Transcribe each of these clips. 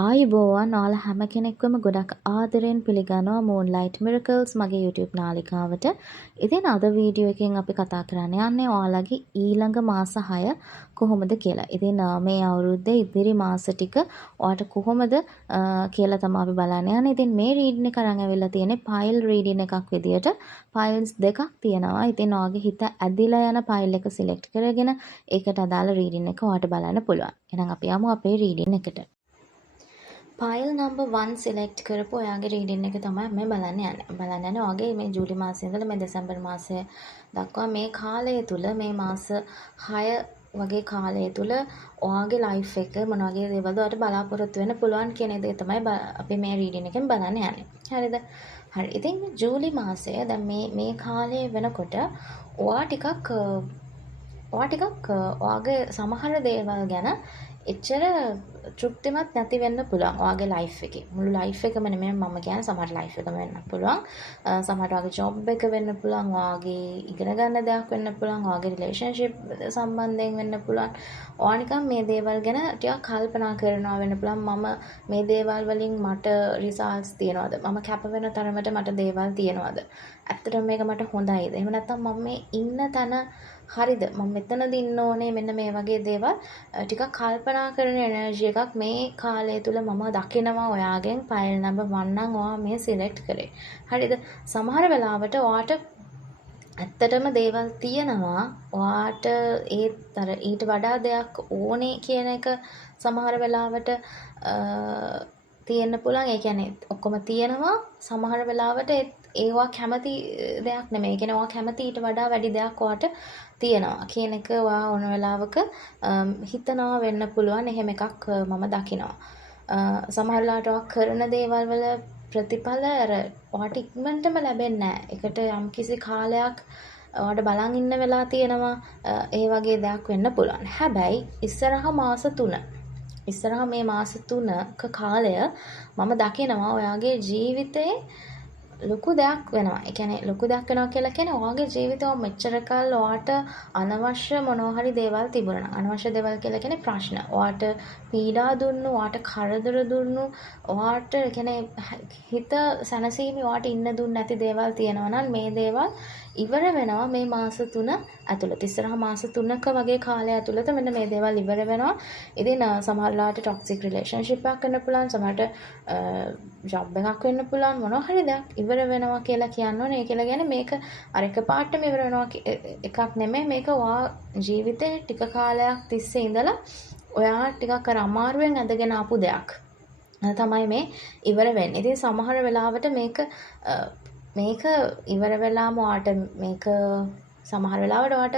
ආයුබෝවන් ඔයාලා හැම කෙනෙක්වම ගොඩක් ආදරෙන් පිළිගන්නවා Moonlight Miracles මගේ YouTube නාලිකාවට. ඉතින් අද වීඩියෝ එකෙන් අපි කතා කරන්න යන්නේ ඔයාලගේ ඊළඟ මාස 6 කොහොමද කියලා. ඉතින් මේ අවුරුද්දේ ඉදිරි මාස ටික ඔයාට කොහොමද කියලා තමයි අපි බලන්න යන්නේ. ඉතින් මේ රීඩින් එක අරන් ඇවිල්ලා තියෙන්නේ පයිල් රීඩින් එකක් විදියට. පයිල්ස් දෙකක් තියෙනවා. ඉතින් ඔයාගේ හිත ඇදිලා යන පයිල් එක සිලෙක්ට් කරගෙන ඒකට අදාළ රීඩින් එක ඔයාට බලන්න පුළුවන්. එහෙනම් අපි යමු අපේ රීඩින් එකට. පයිල් නම්බර් 1 සිලෙක්ට් කරපු ඔයාගේ රීඩින් එක තමයි මේ බලන්න යන්නේ. බලන්න යන්නේ ඔයාගේ මේ ජූලි මාසයේ ඉඳලා මේ දෙසැම්බර් මාසය දක්වා මේ කාලය තුල මේ මාස 6 වගේ කාලය තුල ඔයාගේ ලයිෆ් එක මොන වගේ දේවල්ද ඔයාලට බලාපොරොත්තු වෙන්න පුළුවන් කියන දේ තමයි අපි මේ රීඩින් එකෙන් බලන්න යන්නේ. හරිද? හරි. ඉතින් ජූලි මාසය දැන් මේ කාලය වෙනකොට ඔයා ටිකක් ඔයාගේ සමහර දේවල් ගැන එච්චර තෘප්තිමත් නැති වෙන්න පුළුවන් ඔයාගේ ලයිෆ් එකේ. මුළු ලයිෆ් එකම නෙමෙයි මම කියන්නේ සමහර ලයිෆ් එකම වෙන්න පුළුවන්. සමහර ඔයාගේ ජොබ් එක වෙන්න පුළුවන්. ඔයාගේ ඉගෙන ගන්න දෙයක් වෙන්න පුළුවන්. ඔයාගේ රිලේෂන්ෂිප් සම්බන්ධයෙන් වෙන්න පුළුවන්. ඔයා නිකන් මේ දේවල් ගැන ටිකක් කල්පනා කරනවා වෙන්න පුළුවන්. මම මේ දේවල් වලින් මට රිසල්ට්ස් තියනවද? මම කැප වෙන තරමට මට දේවල් තියනවද? ඇත්තටම මේක මට හොඳයිද? එහෙම නැත්නම් මම මේ ඉන්න තැන හරිද? මම මෙතනද ඉන්න ඕනේ මෙන්න මේ වගේ දේවල් ටිකක් කල්පනා කරන එනර්ජි එකක් මේ කාලය තුල මම දකිනවා ඔයාගෙන් ෆයිල් නම්බර් 1 නම් ඔයා මේ සිලෙක්ට් කරේ. හරිද? සමහර වෙලාවට ඔයාට ඇත්තටම දේවල් තියෙනවා. ඔයාට ඊට වඩා දෙයක් ඕනේ කියන එක සමහර වෙලාවට තියෙන්න පුළුවන්. ඒ කියන්නේ ඔක්කොම තියෙනවා. සමහර වෙලාවට ඒවා කැමති දෙයක් නෙමෙයි. ඒ කියන්නේ ඔයා කැමති ඊට වඩා වැඩි දෙයක් ඔයාට තියෙනවා කියන එක ඔයා ඕන වෙලාවක හිතනවා වෙන්න පුළුවන්. එහෙම එකක් මම දකිනවා. සමහර වෙලාවට ඔයා කරන දේවල් වල ප්‍රතිඵල ඔයාට ඉක්මනටම ලැබෙන්නේ නැහැ. ඒකට යම්කිසි කාලයක් ඔයාට බලන් ඉන්න වෙලා තියෙනවා. ඒ වගේ දෙයක් වෙන්න පුළුවන්. හැබැයි ඉස්සරහා මේ මාස 3ක කාලය මම දකිනවා ඔයාගේ ජීවිතේ ලොකු දෙයක් වෙනවා. ඒ කියන්නේ ලොකු දෙයක් වෙනවා කියලා කියන්නේ ඔයාගේ ජීවිතේ මෙච්චර කල් ඔයාට අනවශ්‍ය මොනවා හරි දේවල් තිබුණා. අනවශ්‍ය දේවල් කියලා කියන්නේ ප්‍රශ්න. ඔයාට පීඩා දුන්නු, ඔයාට කරදර දුන්නු, ඔයාට කියන්නේ හිත සැනසීමේ ඔයාට ඉන්න දුන්නේ නැති දේවල් තියෙනවා නම් මේ දේවල් ඉවර වෙනවා මේ මාස 3 ඇතුළත. ඉස්සරහා මාස 3ක වගේ කාලය ඇතුළත මෙන්න මේ දේවල් ඉවර වෙනවා. ඉතින් සමහරලාට ටොක්සික් රිලේෂන්ෂිප් එකක් වෙන්න පුළුවන්. සමහරට ජොබ් එකක් වෙන්න පුළුවන්. මොනවා හරි දෙයක් ඉවර වෙනවා කියලා කියන්නේ. ඒ කියලා කියන්නේ මේක අර එකපාරටම ඉවර වෙනවා එකක් නෙමෙයි. මේක ඔයා ජීවිතේ ටික කාලයක් තිස්සේ ඉඳලා ඔයා ටිකක් අර අමාරුවෙන් ඇදගෙන ආපු දෙයක් තමයි මේ ඉවර වෙන්නේ. ඉතින් සමහර වෙලාවට මේක ඉවර වෙලාම ඔයාට මේක සමහර වෙලාවට ඔයාට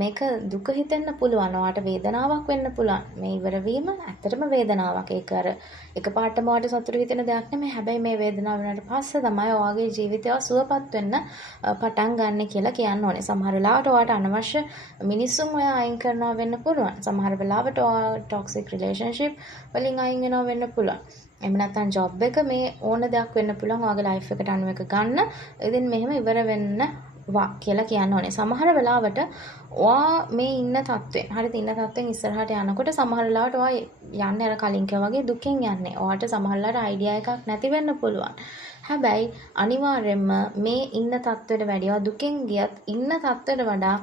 මේක දුක හිතෙන්න පුළුවන්. ඔයාට වේදනාවක් වෙන්න පුළුවන්. මේ ඉවර වීම ඇත්තටම වේදනාවක්. ඒක අර එකපාරටම ඔයාට සතුට හිතෙන දෙයක් නෙමෙයි. හැබැයි මේ වේදනාව වෙනාට පස්සේ තමයි ඔයාගේ ජීවිතය සුවපත් වෙන්න පටන් ගන්න කියලා කියන්න ඕනේ. සමහර වෙලාවට ඔයාට අනවශ්‍ය මිනිස්සුන් ඔයා අයින් කරනවා වෙන්න පුළුවන්. සමහර වෙලාවට ඔයා ටොක්සික් රිලේෂන්ෂිප් වලින් අයින් වෙනවා වෙන්න පුළුවන්. එහෙම නැත්නම් ජොබ් එක මේ ඕන දෙයක් වෙන්න පුළුවන්. ඔයාගේ ලයිෆ් එකට අනුව එක ගන්න. ඉතින් මෙහෙම ඉවර වෙන්න කියලා කියන්න ඕනේ. සමහර වෙලාවට ඔයා මේ ඉන්න තත්ත්වෙන් හරියට ඉන්න තත්ත්වෙන් ඉස්සරහට යනකොට සමහර වෙලාවට ඔයා යන්නේ අර කලින් කිව්වා වගේ දුකෙන් යන්නේ. ඔයාට සමහර වෙලාවට අයිඩියා එකක් නැති වෙන්න පුළුවන්. හැබැයි අනිවාර්යයෙන්ම මේ ඉන්න තත්ත්වෙට වැඩිය දුකෙන් ගියත් ඉන්න තත්ත්වෙට වඩා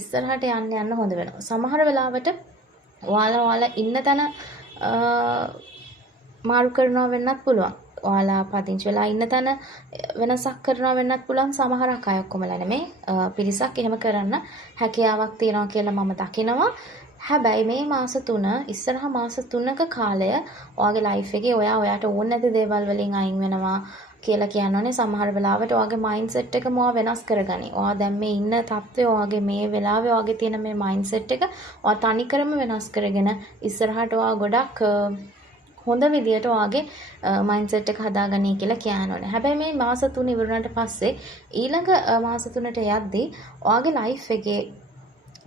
ඉස්සරහට යන්න හොඳ වෙනවා. සමහර වෙලාවට ඔයාලා ඉන්න තැන මාරු කරනවා වෙන්නත් පුළුවන්. ඔයාලා පදිංචි වෙලා ඉන්න තැන වෙනසක් කරනවා වෙන්නත් පුළුවන්. සමහරක් අය ඔක්කොමලා නෙමෙයි. පිරිසක් එහෙම කරන්න හැකියාවක් තියෙනවා කියලා මම දකිනවා. හැබැයි මේ මාස 3 ඉස්සරහා මාස 3ක කාලය ඔයාගේ ලයිෆ් එකේ ඔයාට ඕන නැති දේවල් වලින් අයින් වෙනවා කියලා කියනෝනේ. සමහර වෙලාවට ඔයාගේ මයින්ඩ් සෙට් එකම ඔයා වෙනස් කරගනි. ඔයා දැන් මේ ඉන්න තත්ත්වය ඔයාගේ මේ වෙලාවේ ඔයාගේ තියෙන මේ මයින්ඩ් සෙට් එක ඔයා තනිකරම වෙනස් කරගෙන ඉස්සරහට ඔයා ගොඩක් හොඳ විදියට ඔයාගේ මයින්ඩ්සෙට් එක හදාගන්නයි කියලා කියනෝනේ. හැබැයි මේ මාස 3 ඉවරනට පස්සේ ඊළඟ මාස 3ට යද්දී ඔයාගේ ලයිෆ් එකේ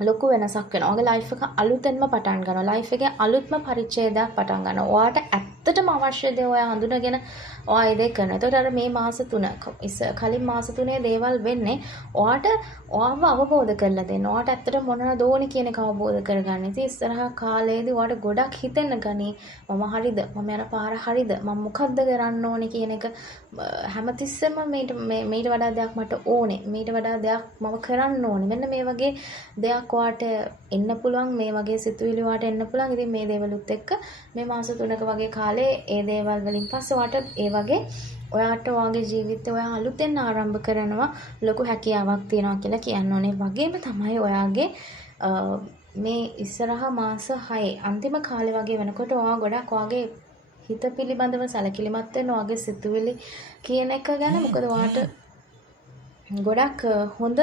ලොකු වෙනසක් වෙනවා. ඔයාගේ ලයිෆ් එක අලුතෙන්ම පටන් ගන්නවා. ලයිෆ් එකේ අලුත්ම පරිච්ඡේදයක් පටන් ගන්නවා. ඔයාට ඇත්තටම අවශ්‍ය දේ ඔයා හඳුනගෙන ඔයා ඒ දේ කරනවා. එතකොට අර මේ මාස 3 කලින් මාස 3 දේවල් වෙන්නේ ඔයාට ඔයාව අවබෝධ කරලා දෙන්න. ඔයාට ඇත්තට මොනවද ඕනේ කියන එක අවබෝධ කරගන්න. ඉතින් ඉස්සරහා කාලේදී ඔයාට ගොඩක් හිතෙන්න ගනී මම හරිද? මම යන පාර හරිද? මම මොකද්ද කරන්න ඕනේ කියන එක හැමතිස්සෙම මීට වඩා දෙයක් මට ඕනේ. මීට වඩා දෙයක් මම කරන්න ඕනේ. මෙන්න මේ වගේ දෙයක් ඔයාට එන්න පුළුවන්. මේ වගේ සිතුවිලි ඔයාට එන්න පුළුවන්. ඉතින් මේ දේවලුත් එක්ක මේ මාස 3ක වගේ කාලේ ඒ දේවල් වලින් පස්සේ ඔයාට ඒ වගේ ඔයාට ඔයාගේ ජීවිතය ඔයා අලුතෙන් ආරම්භ කරනවා ලොකු හැකියාවක් තියෙනවා කියලා කියන්න ඕනේ. වගේම තමයි ඔයාගේ මේ ඉස්සරහා මාස 6 අන්තිම කාලේ වගේ වෙනකොට ඔයා ගොඩක් ඔයාගේ හිත පිළිබඳව සැලකිලිමත් වෙන්න ඔයාගේ සිතුවිලි කියන එක ගැන. මොකද ඔයාට ගොඩක් හොඳ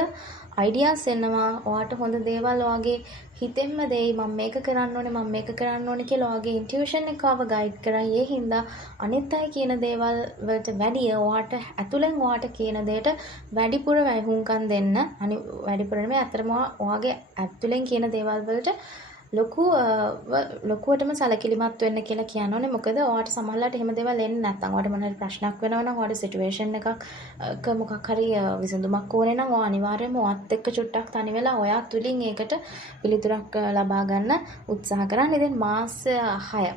අයිඩියාස් එනවා. ඔයාට හොඳ දේවල් ඔයාගේ හිතෙන්ම දෙයි. මම මේක කරන්න ඕනේ මම මේක කරන්න ඕනේ කියලා ඔයාගේ ඉන්ටියුෂන් එක ආව ගයිඩ් කරයි. ඒ හින්දා අනිත් අය කියන දේවල් වලට වැඩිය ඔයාට ඇතුලෙන් ඔයාට කියන දෙයට වැඩිපුර වහුම්කම් දෙන්න. වැඩිපුර නෙමෙයි අතරම ඔයාගේ ඇතුලෙන් කියන දේවල් වලට ලොකුවටම සැලකිලිමත් වෙන්න කියලා කියන්න ඕනේ. මොකද ඔයාට සමහරවිට එහෙම දේවල් එන්නේ නැත්නම් ඔයාට මොන හරි ප්‍රශ්නයක් වෙනවා නම් ඔයාට සිටුේෂන් එකක් මොකක් හරි විසඳුමක් ඕනේ නම් ඔයා අනිවාර්යයෙන්ම ඔයත් එක්ක චුට්ටක් තනි වෙලා ඔයා තුලින් ඒකට පිළිතුරක් ලබා ගන්න උත්සාහ කරන්න. ඉතින් මාස 6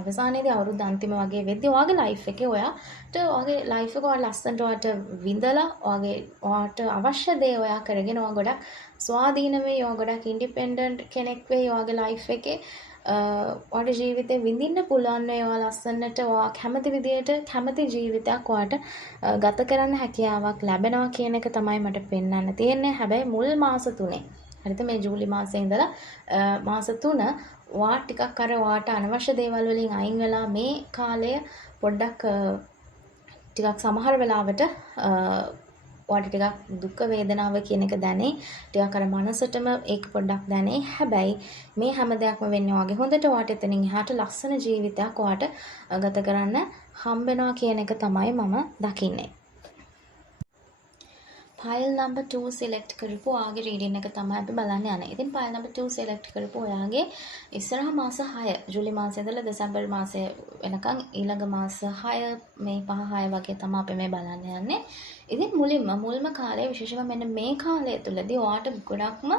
අවසානයේදී අවුරුද්ද අන්තිම වගේ වෙද්දී ඔයාගේ ලයිෆ් එකේ ඔයාගේ ලයිෆ් එක ඔයාලා ලස්සනට ඔයාට විඳලා ඔයාට අවශ්‍ය දේ ඔයා කරගෙන ඔයා ගොඩක් ස්වාධීන වෙයි. ඔයා ගොඩක් ඉන්ඩිපෙන්ඩන්ට් කෙනෙක් වෙයි. ඔයාගේ ලයිෆ් එකේ ඔයාට ජීවිතේ විඳින්න පුළුවන් වෙයි. ඔයා ලස්සනට ඔයා කැමති විදියට කැමති ජීවිතයක් ඔයාට ගත කරන්න හැකියාවක් ලැබෙනවා කියන එක තමයි මට පෙන්වන්න තියෙන්නේ. හැබැයි මුල් මාස 3 හරිද මේ ජූලි මාසයේ ඉඳලා මාස 3 ඔයා ටිකක් අර ඔයාට අනවශ්‍ය දේවල් වලින් අයින් වෙලා මේ කාලය පොඩ්ඩක් ටිකක් සමහර වෙලාවට ඔයාට ටිකක් දුක් වේදනාව කියන එක දැනේ. ටිකක් අර මනසටම ඒක පොඩ්ඩක් දැනේ. හැබැයි මේ හැම දෙයක්ම වෙන්නේ ඔයාගේ හොඳට ඔයාට එතනින් එහාට ලස්සන ජීවිතයක් ඔයාට ගත කරන්න හම්බ වෙනවා කියන එක තමයි මම දකින්නේ. pile number 2 select කරපු ඔයාගේ reading එක තමයි අපි බලන්න යන්නේ. ඉතින් pile number 2 select කරපු ඔයාගේ ඉස්සරහා මාස 6 ජූලි මාසයේ ඉඳලා දෙසැම්බර් මාසයේ වෙනකන් ඊළඟ මාස 6 මේ 5 6 වගේ තමයි අපි මේ බලන්න යන්නේ. ඉතින් මුල්ම කාලේ විශේෂයෙන්ම මෙන්න මේ කාලය තුලදී ඔයාට ගොඩක්ම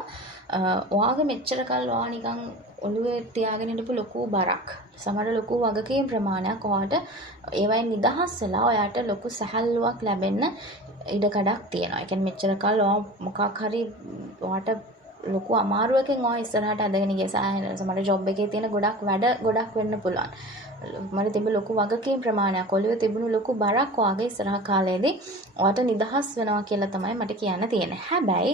ඔයාගේ මෙච්චර කල් ඔයා නිකන් ඔළුවේ තියාගෙන ඉඳපු ලොකු බරක් සමහර ලොකු වගකීම් ප්‍රමාණයක් ඔයාට ඒවයින් නිදහස් වෙලා ඔයාට ලොකු සැහැල්ලුවක් ලැබෙන්න ඉඩකඩක් තියෙනවා. ඒ කියන්නේ මෙච්චර කල් ඔයා මොකක් හරි ඔයාට ලොකු අමාරුවකින් ඔයා ඉස්සරහට අදගෙන ගිය සමහර ජොබ් එකේ තියෙන වැඩ ගොඩක් වෙන්න පුළුවන්. මට තිබුණු ලොකු වගකීම් ප්‍රමාණයක් ඔළුවේ තිබුණු ලොකු බරක් ඔයාගේ ඉස්සරහ කාලේදී ඔයාට නිදහස් වෙනවා කියලා තමයි මට කියන්න තියෙන්නේ. හැබැයි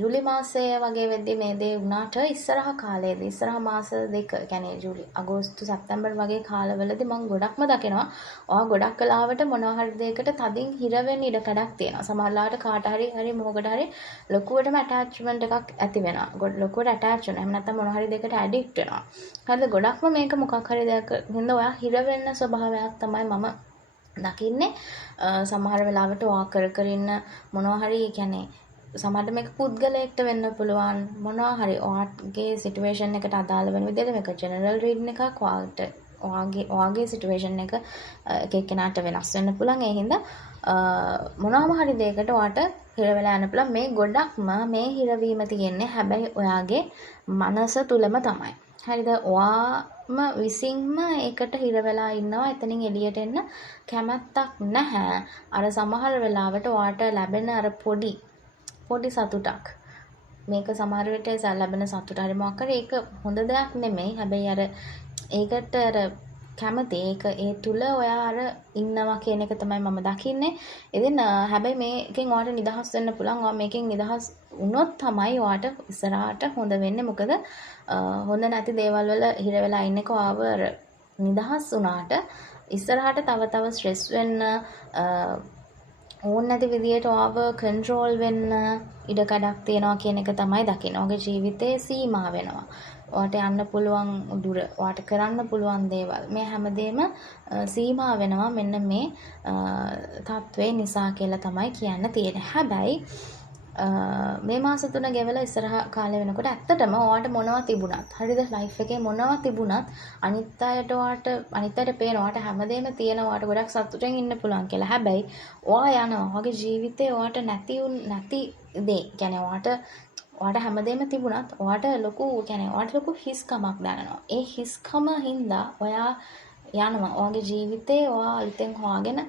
ජූලි මාසය වගේ වෙද්දී මේ දේ වුණාට ඉස්සරහ කාලේදී ඉස්සරහ මාස දෙක කියන්නේ ජූලි අගෝස්තු සැප්තැම්බර් වගේ කාලවලදී මම ගොඩක්ම දකිනවා ඔයා ගොඩක් කලාවට මොනවා හරි දෙයකට තදින් හිර වෙන්න ඉඩකඩක් තියෙනවා. සමහරවිට කාට හරි මොකකට හරි ලොකුවටම ඇටැච්මන්ට් එකක් ඇති වෙනවා. ලොකුවට ඇටැච් වෙනවා. එහෙම නැත්නම් මොනවා හරි දෙයකට ඇඩික්ට් වෙනවා. හරිද? ගොඩක්ම මේක මොකක් හරි දෙයක් හින්දා ඔයා හිර වෙන්න ස්වභාවයක් තමයි මම දකින්නේ. සමහර වෙලාවට ඔයා කර ඉන්න මොනවා හරි කියන්නේ සමහරට මේක පුද්ගලයෙක්ට වෙන්න පුළුවන් මොනවා හරි ඔයාගේ සිටුේෂන් එකට අදාළ වෙන විදිහට මේක ජෙනරල් රීඩින් එකක් ඔයාගේ සිටුේෂන් එක එක්කෙනාට වෙනස් වෙන්න පුළුවන්. ඒ හින්දා මොනවාම හරි දෙයකට ඔයාට හිර වෙලා යන්න පුළුවන්. මේ ගොඩක්ම මේ හිරවීම තියෙන්නේ හැබැයි ඔයාගේ මනස තුලම තමයි. හරිද? ඔයාම විසින්ම ඒකට හිර වෙලා ඉන්නවා. එතනින් එළියට එන්න කැමැත්තක් නැහැ. අර සමහර වෙලාවට ඔයාට ලැබෙන අර පොඩි සතුටක් මේක සමහර විට ලැබෙන සතුට හරි මොකක් හරි ඒක හොඳ දෙයක් නෙමෙයි. හැබැයි අර ඒකට අර කැමති ඒක ඒ තුල ඔයා අර ඉන්නවා කියන එක තමයි මම දකින්නේ. ඉතින් හැබැයි මේකෙන් ඔයාට නිදහස් වෙන්න පුළුවන්. ඔයා මේකෙන් නිදහස් වුණොත් තමයි ඔයාට ඉස්සරහට හොඳ වෙන්නේ. මොකද හොඳ නැති දේවල් වල හිර වෙලා ඉන්නක ඔයාව නිදහස් වුණාට ඉස්සරහට තව ස්ට්‍රෙස් වෙන්න ඕන නැති විදියට ඔයාව කන්ට්‍රෝල් වෙන්න ඉඩකඩක් තියනවා කියන එක තමයි දකින්නේ. ඔයාගේ ජීවිතේ සීමා වෙනවා. ඔයාට යන්න පුළුවන් දුර, ඔයාට කරන්න පුළුවන් දේවල් මේ හැමදේම සීමා වෙනවා මෙන්න මේ තත්ත්වේ නිසා කියලා තමයි කියන්න තියෙන්නේ. හැබැයි මේ මාස 3 ගෙවලා ඉස්සරහ කාලේ වෙනකොට ඇත්තටම ඔයාට මොනවා තිබුණත් හරිද ලයිෆ් එකේ මොනවා තිබුණත් අනිත් අයට පේන ඔයාට හැමදේම තියෙන ඔයාට ගොඩක් සතුටෙන් ඉන්න පුළුවන් කියලා. හැබැයි ඔයා යනවා ඔයාගේ ජීවිතේ ඔයාට නැති දේ. කියන්නේ ඔයාට හැමදේම තිබුණත් ඔයාට ලොකු හිස්කමක් දැනෙනවා. ඒ හිස්කම හින්දා ඔයා යනවා. ඔයාගේ ජීවිතේ ඔයා අලුතෙන් හොයාගෙන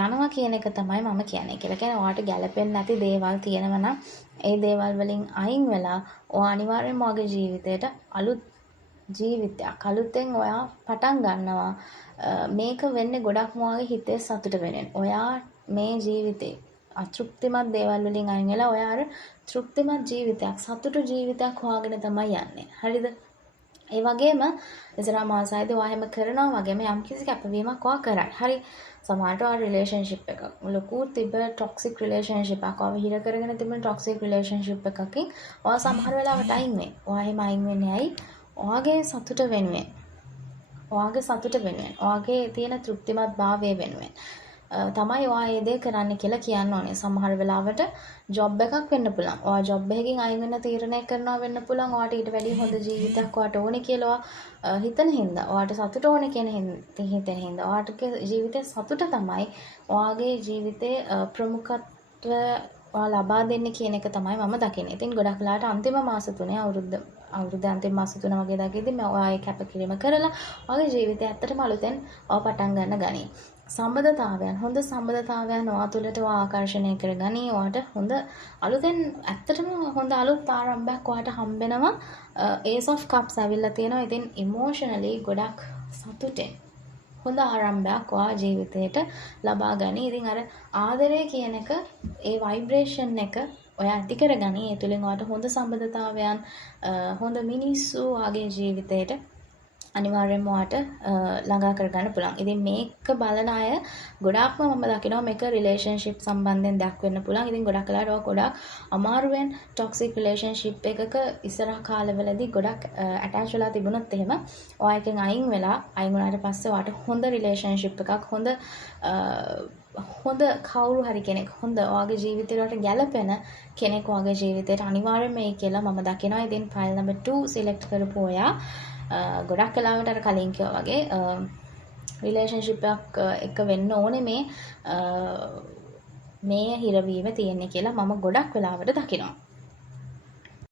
යනවා කියන එක තමයි මම කියන්නේ. කියලා කියන්නේ ඔයාට ගැළපෙන්නේ නැති දේවල් තියෙනවා නම් ඒ දේවල් වලින් අයින් වෙලා ඔයා අනිවාර්යෙන්ම ඔයාගේ ජීවිතේට අලුත් ජීවිතයක් අලුතෙන් ඔයා පටන් ගන්නවා. මේක වෙන්නේ ගොඩක්ම ඔයාගේ හිතේ සතුට වෙනුවෙන්. ඔයා මේ ජීවිතේ අතෘප්තිමත් දේවල් වලින් අයින් වෙලා ඔයා අර තෘප්තිමත් ජීවිතයක් සතුටු ජීවිතයක් හොයාගෙන තමයි යන්නේ. හරිද? ඒ වගේම ඉස්සරහා මාසයේදී ඔයා හැම කරනවා වගේම යම්කිසි කැපවීමක් ඔයා කරයි. හරි සමහරට ඔයා රිලේෂන්ෂිප් එකක් ලොකු තිබ්බ ටොක්සික් රිලේෂන්ෂිප් එකක් ඔයා හිර කරගෙන තිබෙන ටොක්සික් රිලේෂන්ෂිප් එකකින් ඔයා සමහර වෙලාවට අයින් වෙයි. ඔයා එහෙම අයින් වෙන්නේ ඇයි? ඔයාගේ සතුට වෙනුවෙන්. ඔයාගේ තියෙන තෘප්තිමත් භාවය වෙනුවෙන්. තමයි ඔයා ඒ දේ කරන්න කියලා කියන්න ඕනේ. සමහර වෙලාවට ජොබ් එකක් වෙන්න පුළුවන්. ඔයා ජොබ් එකකින් අයින් වෙන්න තීරණය කරනවා වෙන්න පුළුවන්. ඔයාට ඊට වැඩිය හොඳ ජීවිතයක් ඔයාට ඕනේ කියලා හිතන හින්දා. ඔයාට සතුට ඕනේ කියන හිතෙන හින්දා. ඔයාට ජීවිතේ සතුට තමයි ඔයාගේ ජීවිතේ ප්‍රමුඛත්වය ඔයා ලබා දෙන්නේ කියන එක තමයි මම දකින්නේ. ඉතින් ගොඩක් වෙලාවට අන්තිම මාස 3 අවුරුද්දේ අන්තිම මාස 3 වගේ දකිද්දි මම ඔයාගේ කැපකිරීම කරලා ඔයාගේ ජීවිතය ඇත්තටම අලුතෙන් ඔයා පටන් ගන්න ගනී. හොඳ සම්බන්ධතාවයන් ඔයා තුළට ඔයා ආකර්ෂණය කරගනී. ඔයාට හොඳ අලුතෙන් ඇත්තටම හොඳ අලුත් ආරම්භයක් ඔයාට හම්බෙනවා. Ace of Cups ඇවිල්ලා තියෙනවා. ඉතින් ඉමෝෂනලි ගොඩක් සතුටෙන් හොඳ ආරම්භයක් ඔයා ජීවිතේට ලබා ගනී. ඉතින් අර ආදරය කියන එක ඒ ভাইබ්‍රේෂන් එක ඔයා ඇති කරගනී. ඒ තුලින් ඔයාට හොඳ සම්බන්ධතාවයන් හොඳ මිනිස්සු ඔයාගේ ජීවිතේට අනිවාර්යෙන්ම ඔයාට ළඟා කරගන්න පුළුවන්. ඉතින් මේක බලන අය ගොඩාක්ම මම දකිනවා මේක රිලේෂන්ෂිප් සම්බන්ධයෙන් දෙයක් වෙන්න පුළුවන්. ඉතින් ගොඩක් වෙලාවට ඔයා ගොඩක් අමාරුවෙන් ටොක්සික් රිලේෂන්ෂිප් එකක ඉස්සරහ කාලවලදී ගොඩක් ඇටච් වෙලා තිබුණොත් එහෙම ඔයා එකෙන් අයින් වුණාට පස්සේ ඔයාට හොඳ රිලේෂන්ෂිප් එකක් හොඳ කවුරු හරි කෙනෙක් හොඳ ඔයාගේ ජීවිතේට ගැළපෙන කෙනෙක් ඔයාගේ ජීවිතේට අනිවාර්යෙන්ම මේ කියලා මම දකිනවා. ඉතින් ෆයිල් නම්බර් 2 සිලෙක්ට් කරපු ඔයා ගොඩක් කලාවට අර කලින් කිව්වා වගේ රිලේෂන්ෂිප් එකක් වෙන්න ඕනේ මේ හිරවීම තියෙන්නේ කියලා මම ගොඩක් වෙලාවට දකිනවා.